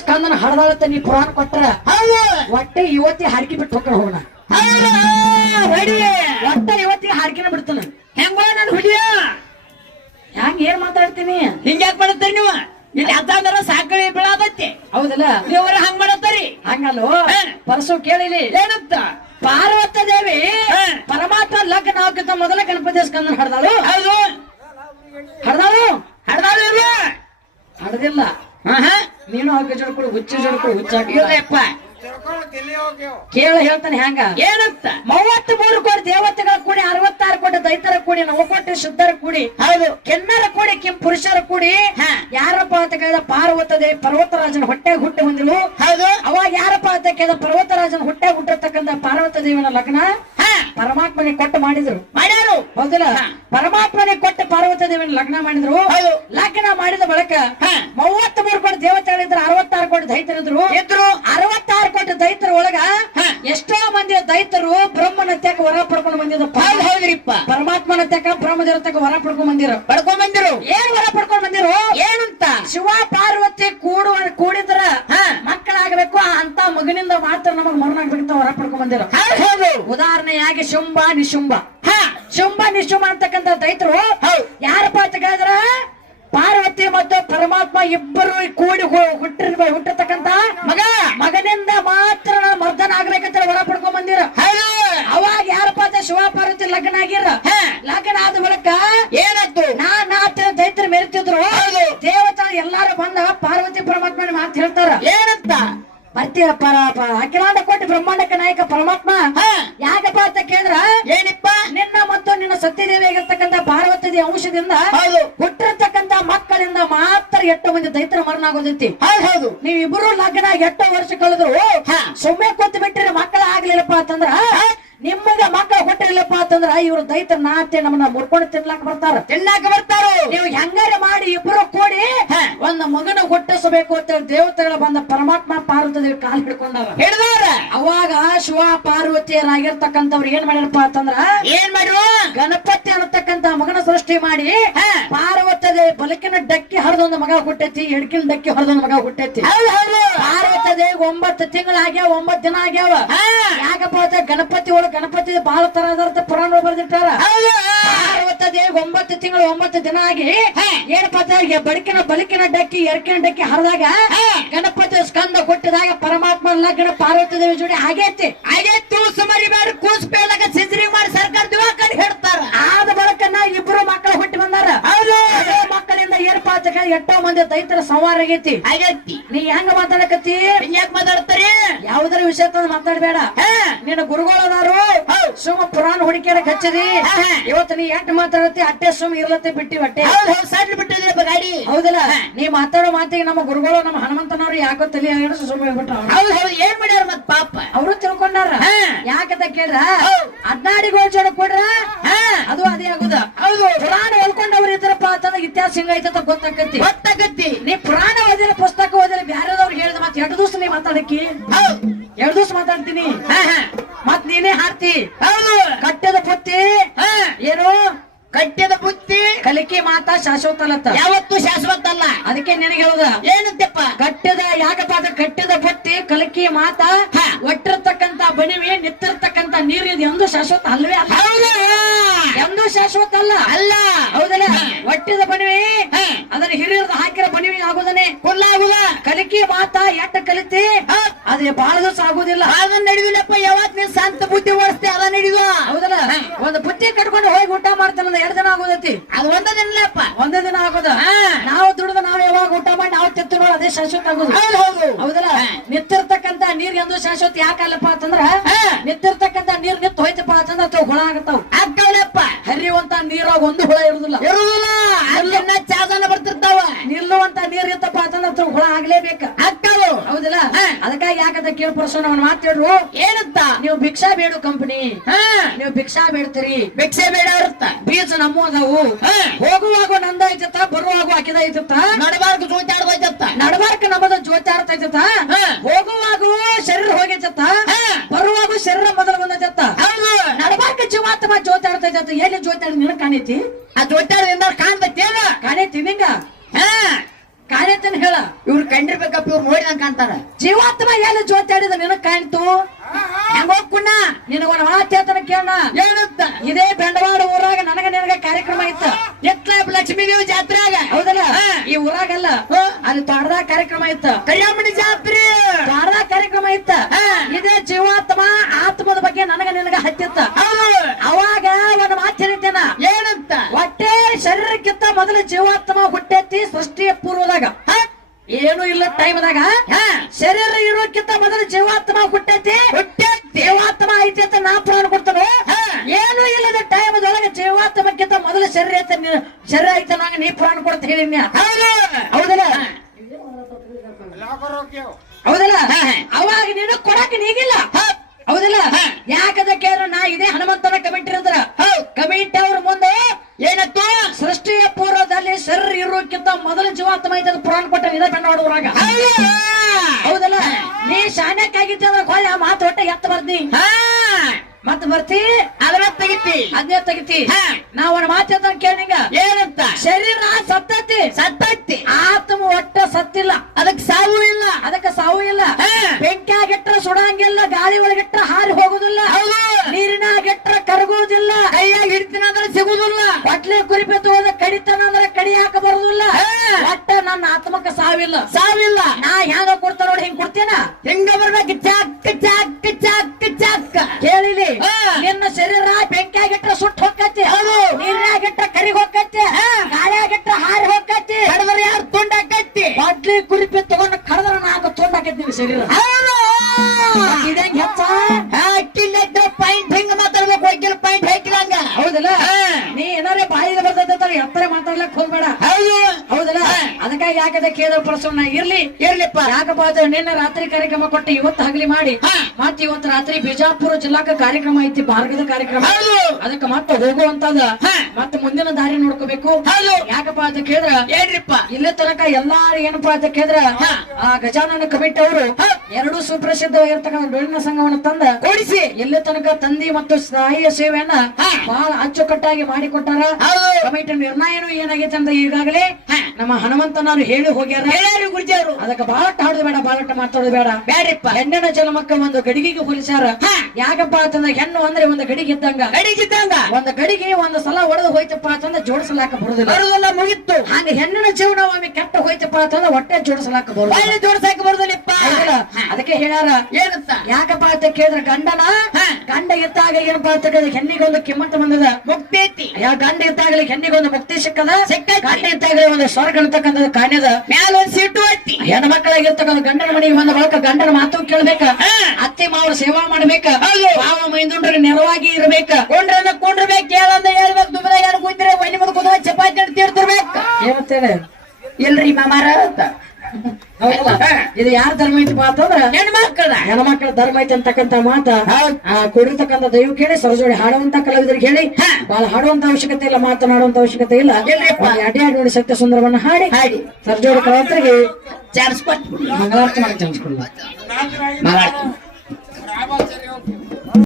ಸ್ಕಂದನ ಹಡದಾಳತ್ತ ನೀ ಪುರಾಣ ಕೊಟ್ರ. ಒಟ್ಟೆ ಇವತ್ತಿ ಹಾಡ್ಕಿ ಬಿಟ್ಟು ಹೋಗ್ರ ಹೋಗೋಣ. ಒಟ್ಟೆ ಹೊಡಿ ಹರಕಿನ ಬಿಡ್ತಾನ ಹೆಂಗೋ ನನ್ ಹುಡಿಯ ಹ್ಯಾಂಗ ಏನ್ ಮಾತಾಡ್ತೀನಿ? ಹಿಂಗ್ಯಾಕ್ ಬಿಡುತ್ತೆ ನೀವು? ಇಲ್ಲಿ ಅತ್ತಾಂದ್ರ ಸಾಕಳಿ ಬೀಳಾದತ್ತೆ ಹೌದಲ್ಲ? ನೀವರ ಹಂಗ್ ಮಾಡತ್ತರಿ ಹಂಗಲ್ಲೋ. ಪರಸು ಕೇಳಿಲಿ ಏನಂತ? ಪಾರ್ವತ ದೇವಿ. ಪರಮಾತ್ಮ ಲಗ್ನ ಹಾಕಿದ್ದ ಮೊದಲ ಗಣಪತಿ ಸ್ಕಂದನ ಹಡ್ದಾಳು ಹೌದು. ಹಡ್ದಾಳು ಹಡ್ದಾಳು ಇಲ್ಲ ಹಡ್ದಿಲ್ಲ ನೀನು ಹಗ್ಗ ಜಡ್ಕೊಡು ಹುಚ್ಚ ಜಡ್ಕೊಡು ಹುಚ್ಚಾಕಪ್ಪ ಕೇಳ ಹೇಳ್ತಾನೆ ಹೆಂಗ ಏನಂತ? ಮೂವತ್ತ್ ಮೂರು ಕೋಟಿ ದೇವತೆಗಳ ಕೂಡಿ ಅರವತ್ತಾರು ಕೋಟಿ ದೈತರ ಕೂಡಿ ನವಕೋಟಿ ಶುದ್ಧರ ಕೂಡಿ ಹೌದು. ಕೆನ್ನರ ಕೂಡಿ ಕೆಂಪು ಪುರುಷರ ಕೂಡಿ ಹಾ. ಯಾರಪ್ಪ ಅಂತ ಕೇಳಿದ ಪಾರ್ವತ ದೇವಿ ಪರ್ವತರಾಜನ ಹೊಟ್ಟೆಗೆ ಹುಟ್ಟಿ ಬಂದಿಳು ಹೌದು. ಅವಾಗ ಯಾರಪ್ಪ ಅಂತ ಕೇಳಿದ ಪರ್ವತರಾಜನ ಹೊಟ್ಟೆಗೆ ಹುಟ್ಟಿರ್ತಕ್ಕಂಥ ಪಾರ್ವತ ದೇವನ ಲಗ್ನ ಹಾ. ಪರಮಾತ್ಮನಿಗೆ ಕೊಟ್ಟು ಮಾಡಿದ್ರು. ಮಾಡ್ಯಾರು. ಹೌದಿಲ್ಲ. ಪರಮಾತ್ಮನಿಗೆ ದೇವಿನ ಲಗ್ನ ಮಾಡಿದ್ರು. ಲಗ್ನ ಮಾಡಿದ ಬಳಕ. ಮೂವತ್ತ್ ಮೂರು ಕೋಟಿ ದೇವತೆಗಳಿದ್ರು ಅರವತ್ತಾರು ಕೋಟಿ ದೈತರಿದ್ರು ಇದ್ರು. ಅರವತ್ತಾರು ಕೋಟಿ ದೈತರ ಒಳಗ. ಎಷ್ಟೋ ಮಂದಿ ದೈತರು ಬ್ರಹ್ಮನ ತ್ಯಾಕ ವರ ಪಡ್ಕೊಂಡು ಬಂದಿದ್ರು. ಹೌದು ಹೌದ್ರಿಪ್ಪ. ಪರಮಾತ್ಮನ ತ್ಯಾಕ ಬ್ರಹ್ಮದೇವ್ರ ತಕ್ಕ ವರ ಪಡ್ಕೊಂಡ್ ಬಂದಿರೋ. ಪಡ್ಕೊಂಡ್ ಬಂದಿರು. ಏನ್ ವರ ಪಡ್ಕೊಂಡ್ ಬಂದಿರೋ? ಏನಂತ? ಶಿವ ಪಾರ್ವತಿ ಕೂಡುವ ಕೂಡಿದ್ರ ಹಾ. ಮಕ್ಕಳಾಗಬೇಕು ಅಂತ ಮಗನಿಂದ ಮಾತ್ರ ನಮಗ್ ಮರನಾಗ್ಬೇಕಂತ ವರ ಪಡ್ಕೊಂಡ್ ಬಂದಿರೋ. ಉದಾಹರಣೆಯಾಗಿ ಶುಂಭ ನಿಶುಂಭ. ಶುಂಭ ನಿಶುಂಭ ಅಂತಕ್ಕಂಥ ದೈತರು. ಯಾರಪ್ಪ ಅಂತ ಕೇಳಿದ್ರ? ಪಾರ್ವತಿ ಮತ್ತು ಪರಮಾತ್ಮ ಇಬ್ಬರು ಕೂಡಿ ಹುಟ್ಟಿರ್ ಹುಟ್ಟಿರ್ತಕ್ಕಂಥ ಮಗ. ಮಗನಿಂದ ಮಾತ್ರ ನಾನು ಮರ್ದನ ಆಗ್ಬೇಕಂತ ಹೊರ ಪಡ್ಕೊಂಡ್ ಬಂದಿರ. ಅವಾಗ ಯಾರಪ್ಪ ಅಂತ ಶಿವ ಪಾರ್ವತಿ ಲಗ್ನ ಆಗಿರ. ಲಗ್ನ ಆದ ಬಳಿಕ ಏನಾಯ್ತು? ನಾ ನಾ ದೈತ್ರ ಮೆರಿತಿದ್ರು. ದೇವತಾ ಎಲ್ಲಾರು ಬಂದ ಪಾರ್ವತಿ ಪರಮಾತ್ಮನ ಮಾತು ಹೇಳ್ತಾರ. ಏನಂತ? ಬರ್ತೀಯ ಪರ ಪ- ಅಖಿಲಾಂಡ ಕೋಟಿ ಬ್ರಹ್ಮಾಂಡಕ ನಾಯಕ ಪರಮಾತ್ಮ ಯಾಕಪ್ಪ ಅಂತ ಕೇಳಿದ್ರ? ಏನಿಪ್ಪ? ನಿನ್ನ ಮತ್ತು ನಿನ್ನ ಸತ್ಯದೇವಿ ಆಗಿರ್ತಕ್ಕಂಥ ಪಾರ್ವತಿ ದೇವಿ ಅಂಶದಿಂದ ಹುಟ್ಟಿರ್ತಕ್ಕಂತ ಮಕ್ಕಳಿಂದ ಮಾತ್ರ ಎಟ್ಟು ಮಂದಿ ದೈತ್ರ ಮರಣ ಆಗೋದೈತಿ. ಹೌದು ಹೌದು. ನೀವಿಬ್ರು ಲಗ್ನ ಎಷ್ಟೋ ವರ್ಷ ಕಳೆದ್ರು. ಸುಮ್ಮನೆ ಕೂತ್ ಬಿಟ್ಟಿರ ಮಕ್ಕಳ ಆಗ್ಲಿಲ್ಲಪ್ಪ ಅಂತಂದ್ರ ನಿಮ್ಮಗ ಮಕ್ಕಳ ಹೊಟ್ಟೆಲ್ಲಪ್ಪ ಅಂತಂದ್ರ ಇವ್ರ ದೈತ್ರ ನಾತೆ ನಮ್ಮನ್ನ ಮುರ್ಕೊಂಡು ತಿನ್ಲಾಕ್ ಬರ್ತಾರ. ತಿನ್ನಾಕ ಬರ್ತಾರ. ನೀವು ಹೆಂಗಾರ ಮಾಡಿ ಇಬ್ಬರು ಕೂಡಿ. ಒಂದ್ ಮಗನ ಹುಟ್ಟಿಸಬೇಕು ಅಂತ ಹೇಳಿ ದೇವತೆಗಳ ಬಂದ ಪರಮಾತ್ಮ ಪಾರ್ವತಿ ಕಾಲ್ ಹಿಡ್ಕೊಂಡಾರ. ಹಿಡ್ದಾರ. ಅವಾಗ ಶಿವ ಪಾರ್ವತಿಯರಾಗಿರ್ತಕ್ಕಂಥವ್ರು ಏನ್ ಮಾಡ್ಯಾರಪ್ಪ ಅಂತಂದ್ರ ಏನ್ ಮಾಡಿರು? ಗಣಪತಿ ಅನ್ನತಕ್ಕಂತ ಮಗನ ಸೃಷ್ಟಿ ಮಾಡಿ ಹಾ. ಪಾರ್ವತಿ ದೇವಿ ಬಲಕಿನ ಡಕ್ಕಿ ಹರಿದೊಂದು ಮಗ ಹುಟ್ಟೈತಿ ಎಡಕಿನ ಡಕ್ಕಿ ಹರಿದೊಂದು ಮಗ ಹುಟ್ಟೈತಿ. ಪಾರ್ವತಿ ಒಂಬತ್ತು ತಿಂಗಳಾಗ್ಯಾವ ಒಂಬತ್ತು ದಿನ ಆಗ್ಯಾವ. ಯಾಕಪ್ಪ ಗಣಪತಿ ಒಳಗ ಗಣಪತಿ ಬಹಳ ತರ ಅದಾರ ಪುರಾಣ ಬರ್ದಿಟ್ಟಾರ. ಹೌದು. ಪಾರ್ವತಿ ದೇವಿ ಒಂಬತ್ತು ತಿಂಗಳು ಒಂಬತ್ತು ದಿನ ಆಗಿ ಏನಪ್ಪಾ ಬಡಕಿನ ಬಲಕಿನ ಡಕ್ಕಿ ಎರಕಿನ ಡಕ್ಕಿ ಹರಿದಾಗ. ಗಣಪತಿ ಸ್ಕಂದ ಕೊಟ್ಟಿದಾಗ ಪರಮಾತ್ಮ ಲಗ್ನ ಪಾರ್ವತಿ ದೇವಿ ಜೋಡಿ ಆಗೈತಿ ಹಾಗೆ ತೂಸು ಮರಿ ಬೇಡ ಕೂಸ್ ಮಾಡಿ ಸರ್ಕಾರ ದಿವಾಕರ್ ಹೇಳ್ತಾರ. ಆದ ಬಳಕ ಇಬ್ರು ಮಕ್ಕಳು ಹುಟ್ಟಿ ಬಂದಾರ. ಎಟ್ಟೋ ಎಷ್ಟೋ ಮಂದಿ ರೈತರ ಸಂವಾರ ಆಗೈತಿ. ನೀ ಹೆಂಗ ಮಾತಾಡಕತ್ತಿ? ಯಾಕೆ ಮಾತಾಡ್ತಾರಿ? ಯಾವ್ದಾರ ವಿಷಯ ತಂದು ಮಾತಾಡ್ಬೇಡ. ಹಾ! ನಿನ್ನ ಗುರುಗಳದಾರು. ಸುಮ್ಮ ಪುರಾಣ ಹುಡುಕಿಯರ ಹಚ್ಚಿದಿ ಹಾ. ಇವತ್ತು ನೀ ಎಂಟು ಮಾತಾಡತಿ ಅಟ್ಟೆ ಸುಮ್ ಇರ್ಲತ್ತೆ ಬಿಟ್ಟಿ ಬಟ್ಟೆ ಬಿಟ್ಟಿದ್ರಪ್ಪ ಗಾಡಿ. ಹೌದಲ್ಲ. ನೀ ಮಾತಾಡೋ ಮಾತಿಗೆ ನಮ್ಮ ಗುರುಗಳು ನಮ್ಮ ಹನುಮಂತನವ್ರು ಯಾಕೋ ತಲೆ ಹಿಡಿದು ಸುಮ್ಮ ಹೇಳ್ಬಿಟ್ರ ಹೌದು ಹೌದು ಏನ್ ಮಾಡ್ಯಾರ ಮತ್ ಪಾಪ? ಅವರು ತಿಳ್ಕೊಂಡಾರ. ಯಾಕೆ ಯಾಕಂತ ಕೇಳ್ರ? ಹದ್ನಾಡಿ ಗೋಚರ ಕೊಡ್ರ? ಹಾ. ಅದು ಅದೇ ಆಗುದ. ಹೌದು. ಪುರಾಣ ಓದ್ಕೊಂಡವ್ರು ಇದ್ರಪ್ಪ ಅಂತಂದ್ರೆ ಇತಿಹಾಸ ಹಿಂಗೈತ ಗೊತ್ತಾಕತಿ ಗೊತ್ತಾಗತ್ತಿ ನೀ ಪುರಾಣ ಓದಿರ ಪುಸ್ತಕ ಓದಿರ ಬ್ಯಾರದವ್ರು ಹೇಳಿದ ಮತ್ತೆ ಎರಡು ದಿವಸ ನೀ ಮಾತಾಡಕ್ಕಿ. ಎರಡು ದಿವಸ ಮಾತಾಡ್ತೀನಿ. ಹಾ ಹಾ ಮತ್ ನೀನೇ ಹಾಡ್ತಿ ಹೌದು ಕಟ್ಟದ ಪುತ್ತಿ ಹಾ ಏನು ಕಟ್ಟಿದ ಬುತ್ತಿ ಕಲಿಕೆ ಮಾತಾ ಶಾಶ್ವತ ಅಲ್ಲತ್ತ ಯಾವತ್ತು ಶಾಶ್ವತ ಅಲ್ಲ ಅದಕ್ಕೆ ನಿನಗೆ ಹೇಳುದ? ಏನಂತೆಪ್ಪ? ಕಟ್ಟದ ಯಾಕಪ್ಪ ಅದ ಕಟ್ಟದ ಬತ್ತಿ ಕಲಕಿ ಮಾತಾ. ಒಟ್ಟಿರ್ತಕ್ಕಂತ ಬಣಿವಿ ನಿತ್ತಿರ್ತಕ್ಕಂತ ನೀರು ಇದು ಎಂದು ಶಾಶ್ವತ ಅಲ್ವೇ ಅಲ್ಲ? ಎಂದು ಶಾಶ್ವತ ಅಲ್ಲ? ಅಲ್ಲ. ಹೌದಲ್ಲ? ಒಟ್ಟಿದ ಬಣಿವಿ. ಅದನ್ನ ಹಿರಿಯರ್ದು ಹಾಕಿರೋ ಬಣಿವೆ ಕೊಲ್ಲ ಆಗುದ ಕಲಿಕೆ ಮಾತಾ ಎಟ್ಟ ಕಲಿತಿ? ಅದೇ ಬಹಳ ದಿವಸ ಆಗುದಿಲ್ಲ ಅದನ್ನ ನಡಿದಿಲ್ಲಪ್ಪ ಯಾವತ್ ನೀನ್ ಸಂತ ಬುದ್ಧಿ ಓಡಿಸ್ತಿ ಅದ ನಡೆಯುವ? ಹೌದಲ್ಲ. ಒಂದು ಬುದ್ಧಿ ಕಟ್ಕೊಂಡು ಹೋಗಿ ಊಟ ಮಾಡ್ತಾನಂದ ಎರಡು ದಿನ ಆಗೋದೈತಿ. ಅದು ಇಲ್ಲಪ್ಪ ಒಂದೇ ದಿನ ಆಗೋದು. ನಾವು ದುಡ್ದು ನಾವು ಯಾವಾಗ ಊಟ ಮಾಡಿ ನಾವು ತಿತ್ತು ನೋಡಿ ಅದೇ ಶಾಶ್ವತ ಆಗೋದು. ಹೌದು ಹೌದು. ಹೌದಲ್ಲ? ನಿತ್ತಿರ್ತಕ್ಕಂತ ನಿಂತಿರ್ತಕ್ಕಂತ ನೀರ್ ಎಂದು ಶಾಶ್ವತ ಯಾಕಲ್ಲಪ್ಪ ಅಂತಂದ್ರ ನಿತ್ತಿರ್ತಕ್ಕಂತ ನಿಂತಿರ್ತಕ್ಕಂತ ನೀರ್ ನಿಂತು ಹೋಯ್ತಪ್ಪ ಅಂತಂದ್ರ ಅಥವಾ ಹುಳ ಆಗತ್ತಾವ. ಅಕ್ಕವಲ್ಲಪ್ಪ ಹರಿಯುವಂತ ನೀರಾಗ ಒಂದು ಹುಳ ಇರುದಿಲ್ಲ. ಇರುದಿಲ್ಲ. ಅಲ್ಲಿನ ಚಾದನ ಬರ್ತಿರ್ತಾವ. ನಿಲ್ಲುವಂತ ನೀರ್ ಇತ್ತಪ್ಪ ಅಂತಂದ್ರ ಅಥವಾ ಹುಳ ಆಗ್ಲೇಬೇಕ. ಅಕ್ಕವು ಹೌದಿಲ್ಲ. ಅದಕ್ಕಾಗಿ ಯಾಕಂತ ಕೇಳ ಪರ್ಸನ್ ಅವನ್ ಮಾತಾಡ್ರು ಏನಂತ? ನೀವು ಭಿಕ್ಷಾ ಬೇಡು ಕಂಪನಿ. ಹಾ. ನೀವು ಭಿಕ್ಷಾ ಬೇಡ್ತೀರಿ. ಭಿಕ್ಷೆ ಬೇಡ ಇರುತ್ತ ಬೀಜ ನಮ್ಮ ಅದಾವು ಹಾ. ಹೋಗುವಾಗ ನಂದ ಐತತ್ತ ಬರುವಾಗ ಹಾಕಿದ ಐತತ್ತ ನಡಬಾರ್ದು ಐತತ್ತ ನಡಬಾರ್ಕ ನಮ್ಮದ ಜೋತಾಡ್ತ ಐತತ್ತ. ಹೋಗುವಾಗ ಶರೀರ ಹೋಗೈತತ್ತ. ಹಾ. ಬರುವಾಗ ಶರೀರ ಮೊದಲು ಬಂದೈತತ್ತ. ನಡಬಾರ್ಕ ಜೀವಾತ್ಮ ಜ್ಯೋತಿ ಐತತ್ತ ಎಲ್ಲಿ ಜ್ಯೋತಿ ನಿನ್ ನಿನಗ್ ಕಾಣೈತಿ? ಆ ಜೋತಾಡದಿಂದ ಕಾಣ್ತೈತೇನ ಕಾಣೈತಿ ನಿಂಗ? ಕಾಣೈತೇನ್ ಹೇಳ? ಇವ್ರು ಕಂಡಿರ್ಬೇಕಪ್ಪ ಇವ್ರು ನೋಡಿದಂಗ ಕಾಣ್ತಾರ. ಜೀವಾತ್ಮ ಎಲ್ಲಿ ಜೋತಾಡಿದ ನಿನಗ್ ಕಾಣ್ತು? ಹೆಂಗೋಗ್ ನಿನಗೊಂದ್ ಮಾತೇತನ ಕೇಳ ಏನಂತ ಇದೇ ಬಂಡವಾಳ ಊರಾಗ ನನಗ ನಿನಗ ಕಾರ್ಯಕ್ರಮ ಇತ್ತ. ಎತ್ಲ ಲಕ್ಷ್ಮೀ ದೇವಿ ಜಾತ್ರೆಯಾಗ. ಹೌದಲ್ಲ? ಈ ಊರಾಗಲ್ಲ. ಅಲ್ಲಿ ತೋಟದಾಗ ಕಾರ್ಯಕ್ರಮ ಇತ್ತ. ಕಲ್ಯಾಮಣಿ ಜಾತ್ರೆ. ತೋಟದಾಗ ಕಾರ್ಯಕ್ರಮ ಇತ್ತ. ಇದೇ ಜೀವಾತ್ಮ ಆತ್ಮದ ಬಗ್ಗೆ ನನಗ ನಿನಗ ಹತ್ತಿತ್ತ ಹೌದು ಅವಾಗ ಒಂದು ಮಾತು ಹೇಳಿದ್ದೇನ ಏನಂತ ಹೊಟ್ಟೆ ಶರೀರಕ್ಕಿಂತ ಮೊದಲು ಜೀವಾತ್ಮ ಹುಟ್ಟೆತ್ತಿ ಸೃಷ್ಟಿಯ ಪೂರ್ವದಾಗ? ಏನು ಇಲ್ಲ ಟೈಮ್ದಾಗ. ದಾಗ ಶರೀರ ಇರೋಕ್ಕಿಂತ ಮೊದಲು ಜೀವಾತ್ಮ ಹುಟ್ಟೈತಿ. ಹುಟ್ಟೆ ದೇವಾತ್ಮ ಐತಿ ಅಂತ ನಾ ಪ್ರಾಣ ಕೊಡ್ತಾನು. ಏನು ಇಲ್ಲದ ಟೈಮ್ದೊಳಗೆ ಜೀವಾತ್ಮಕ್ಕಿಂತ ಮೊದಲು ಶರೀರ ಐತೆ ಶರೀರ ಐತೆ ನಂಗೆ ನೀ ಪ್ರಾಣ ಕೊಡ್ತ ಹೇಳಿದ್ನ ಹೌದಲ್ಲ? ಹೌದಲ್ಲ. ಅವಾಗ ನೀನು ಕೊಡಕ್ ನೀಗಿಲ್ಲ. ಹೌದಲ್ಲ? ಅಂದ್ರೆ ನಾ ಇದೇ ಹನುಮಂತನ ಕಮಿಟಿ ಅಂದ್ರ. ಕಮಿಟಿ ಅವ್ರ ಮುಂದೆ ಏನತ್ತು ಮೊದಲು ಜೀವಾತ್ಮ ಐತೆ ಪುರಾಣ ಕೊಟ್ಟ ಇದ ಕಣ್ಣ ಹೊಡುವಾಗ ಹೌದು. ಹೌದಲ್ಲ? ನೀ ಶಾನ್ಯಕ್ಕಾಗಿದ್ದೆ ಅಂದ್ರೆ ಹೊಳ್ಳಿ ಆ ಮಾತು ಹೊಟ್ಟೆ ಎತ್ತ ಬರ್ದಿ. ಹ. ಮತ್ ಬರ್ತಿ? ಅದ್ರ ತೆಗಿತಿ. ಅದ್ನೇ ತೆಗಿತಿ. ಹಾ. ನಾ ಒಂದ್ ಮಾತು ಕೇಳಿಂಗ ಏನಂತ? ಶರೀರ ಸತ್ತತಿ. ಸತ್ತೈತಿ ಆತ್ಮ ಒಟ್ಟ ಸತ್ತಿಲ್ಲ ಅದಕ್ಕೆ ಸಾವು ಇಲ್ಲ ಅದಕ್ಕೆ ಸಾವು ಇಲ್ಲ ಹಾ. ಬೆಂಕಿಯಾಗಿಟ್ರ ಸುಡಂಗಿಲ್ಲ ಗಾಳಿ ಒಳಗಿಟ್ರ ಹಾರಿ ಹೋಗುದಿಲ್ಲ ಹೌದು ನೀರಿನಾಗಿಟ್ರ ಕರಗುವುದಿಲ್ಲ ಕೈಯಾಗ ಹಿಡ್ತೀನಿ ಅಂದ್ರೆ ಸಿಗುದಿಲ್ಲ ಒಟ್ಲೆ ಕುರಿಪೆತ್ತು ಹೋದ ಕಡಿತನ ಅಂದ್ರೆ ಕಡಿಯಾಕ ಬರುದಿಲ್ಲ ಹಾ. ಒಟ್ಟ ನನ್ನ ಆತ್ಮಕ್ಕ ಸಾವಿಲ್ಲ. ಸಾವಿಲ್ಲ. ನಾ ಹೆಂಗ ಕೊಡ್ತಾರ ನೋಡಿ ಹಿಂಗ್ ಕೊಡ್ತೇನ? ಹಿಂಗ ಬರ್ಬೇಕು. ಚಾಕ್ ಚಾಕ್ ಚಾಕ್ ಚಾಕ್ ಕೇಳಿಲಿ. ನಿನ್ನ ಶರೀರ ಬೆಂಕಿಯಾಗಿಟ್ರ ಸುಟ್ಟು ಹೋಗತ್ತೆ ಹೌದು. ನೀರಾಗಿಟ್ರ ಕರಿಗ್ ಹೋಗತ್ತೆ ಹಾ. ಗಾಳಿಯಾಗಿಟ್ರ ಹಾರಿ ಹೋಗತ್ತೆ ಕಡದ್ರ ಯಾರು ತುಂಡಾಕತ್ತಿ ಬಾಟ್ಲಿ ಕುರಿಪಿ ತಗೊಂಡು ಕಡದ್ರ ನಾಲ್ಕು ತುಂಡಾಕೈತಿ ನಿನ್ ಶರೀರ. ಹೌದು. ಇದಂಗ್ ಹೆಚ್ಚ ಕೇಂದ್ರ ಕೇಳಿದ ಪ್ರಸನ್ನ ಇರ್ಲಿ ಇರ್ಲಿಪ್ಪ. ಯಾಕಪ್ಪ ಅದು ನಿನ್ನೆ ರಾತ್ರಿ ಕಾರ್ಯಕ್ರಮ ಕೊಟ್ಟು ಇವತ್ತು ಹಗಲಿ ಮಾಡಿ. ಹಾ. ಮತ್ ಇವತ್ತು ರಾತ್ರಿ ಬಿಜಾಪುರ ಜಿಲ್ಲಾಕ ಕಾರ್ಯಕ್ರಮ ಐತಿ ಮಾರ್ಗದ ಕಾರ್ಯಕ್ರಮ. ಅದಕ್ಕೆ ಮತ್ತೆ ಹೋಗುವಂತದ. ಮತ್ತೆ ಮುಂದಿನ ದಾರಿ ನೋಡ್ಕೋಬೇಕು. ಯಾಕಪ್ಪ ಅಂತ ಕೇಳಿದ್ರ? ಏನ್ರಿಪ್ಪ? ಇಲ್ಲೇ ತನಕ ಎಲ್ಲಾರು ಏನಪ್ಪಾ ಅಂತ ಕೇಳಿದ್ರ? ಆ ಗಜಾನನ ಕಮಿಟಿ ಅವರು ಎರಡು ಸುಪ್ರಸಿದ್ಧವಾಗಿರ್ತಕ್ಕಂಥ ಡೊಳ್ಳಿನ ಸಂಘವನ್ನು ತಂದ. ಕೂಡಿಸಿ. ಇಲ್ಲೇ ತನಕ ತಂದಿ ಮತ್ತು ಸ್ಥಾಯಿಯ ಸೇವೆಯನ್ನ. ಬಹಳ ಅಚ್ಚುಕಟ್ಟಾಗಿ ಮಾಡಿಕೊಟ್ಟಾರ. ಕಮಿಟಿ ನಿರ್ಣಯನು ಏನಾಗೈತೆ ಅಂತ ಈಗಾಗಲೇ ನಮ್ಮ ನಮ್ಮ ಹನುಮಂತನಾರು ಹೇಳಿ. ಹೋಗ್ಯಾರ? ಹೇಳ್ಯಾರಿ ಗುರುಜಿಯವರು ಅದಕ್ಕೆ ಬಹಳ ಹಾಡುದು ಬೇಡ ಬಾಳಟ್ಟ ಮಾತಾಡೋದು ಬೇಡ. ಬ್ಯಾಡ್ರಿಪ್ಪ. ಹೆಣ್ಣಿನ ಜನ್ಮಕ್ಕ ಒಂದು ಗಡಿಗೆಗೆ ಹೋಲಿಸ್ಯಾರ. ಯಾಕಪ್ಪ ಅಂತಂದ್ರೆ ಹೆಣ್ಣು ಅಂದ್ರೆ ಒಂದು ಗಡಿಗೆ ಇದ್ದಂಗ. ಅಡಿಗಿದ್ದಂಗ ಒಂದು ಗಡಿಗೆ ಒಂದು ಸಲ ಒಡೆದು ಹೋಯ್ತಪ್ಪ ಅಂತಂದ್ರೆ ಜೋಡಿಸಲಾಕ ಬರುದಿಲ್ಲ. ಬರುದಲ್ಲ ಮುಗಿತ್ತು ಹಂಗ ಹೆಣ್ಣಿನ ಜೀವನ ಒಮ್ಮೆ ಕೆಟ್ಟ ಹೋಯ್ತಪ್ಪ ಅಂತಂದ್ರೆ ಹೊಟ್ಟೆ ಜೋಡಿಸಲಾಕ ಬರುದು ಬಾಯಲ್ಲಿ ಜೋಡ್ಸಾಕ ಬರುದಿಲ್ಲಪ್ಪ? ಅದಕ್ಕೆ ಹೇಳ್ಯಾರ ಏನಂತ? ಯಾಕಪ್ಪ ಅಂತ ಕೇಳಿದ್ರೆ ಗಂಡನ ಗಂಡ ಇದ್ದಾಗ ಏನಪ್ಪಾ ಅಂತ ಕೇಳಿದ್ರೆ ಹೆಣ್ಣಿಗೆ ಒಂದು ಕಿಮ್ಮತ್ತು ಬಂದದ. ಮುಕ್ತಿ ಐತಿ ಯಾ ಗಂಡ ಇದ್ದಾಗಲಿ ಹೆಣ್ಣಿಗೆ ಒಂದು ಮುಕ್ತಿ ಸಿಕ್ಕದ. ಸಿಕ್ಕ ಗಂಡ ಇದ್ದಾಗಲಿ ಒಂದು ಸ್ವರ್ಗ ಅಂತಕ್ಕಂಥದ್ದು ಕಾಣ್ಯದ. ಮ್ಯಾಲ ಒಂದ್ ಐತಿ ಹೆಣ್ಣು ಮಕ್ಕಳಾಗಿರ್ತಕ್ಕಂಥ ಗಂಡನ ಮನೆಗೆ ಬಂದ ಬಳಿಕ ಗಂಡನ ಮಾತು ಕೇಳ್ಬೇಕ. ಅತ್ತೆ ಮಾವರ ಸೇವಾ ಮಾಡ್ಬೇಕ. ಮಾವ ಮೈದುಂಡ್ರಿಗೆ ನೆರವಾಗಿ ಇರ್ಬೇಕ? ಕೊಂಡ್ರನ್ನ ಕೊಂಡ್ರಬೇಕು ಕೇಳಂದ ಹೇಳ್ಬೇಕು ದುಬ್ಬದ ಯಾರು ಕೂತಿರ ಮನೆ ಮುಂದೆ ಕುದ ಚಪಾತಿ ತೀರ್ತಿರ್ಬೇಕು. ಏನಂತೇಳಿ ಇಲ್ರಿ ಮಾಮಾರ ಅಂತ. ಇದು ಯಾರ ಧರ್ಮ ಐತಿ ಅಂತಂದ್ರ ಹೆಣ್ಮಕ್ಳ ಹೆಣ್ಮಕ್ಕಳ ಧರ್ಮ ಐತಿ ಅಂತಕ್ಕಂತ ಮಾತ. ಕೂಡಿರ್ತಕ್ಕಂಥ ದೈವ ಕೇಳಿ ಸರಜೋಡಿ ಹಾಡುವಂತ ಕಲಾವಿದರಿಗೆ ಹೇಳಿ. ಬಹಳ ಹಾಡುವಂತ ಅವಶ್ಯಕತೆ ಇಲ್ಲ ಮಾತನಾಡುವಂತ ಅವಶ್ಯಕತೆ ಇಲ್ಲ. ಅಡಿ ಅಡಿ ನೋಡಿ ಸತ್ಯ ಸುಂದರವನ್ನ ಹಾಡಿ ಹಾಡಿ. ಸರಜೋಡಿ ಕಲಾವಿದರಿಗೆ ಚಾನ್ಸ್ ಕೊಟ್ಟು ಮಂಗಳಾರತಿ ಕೊಡಲ್ಲ ಮಾತಾಡ್ತೀನಿ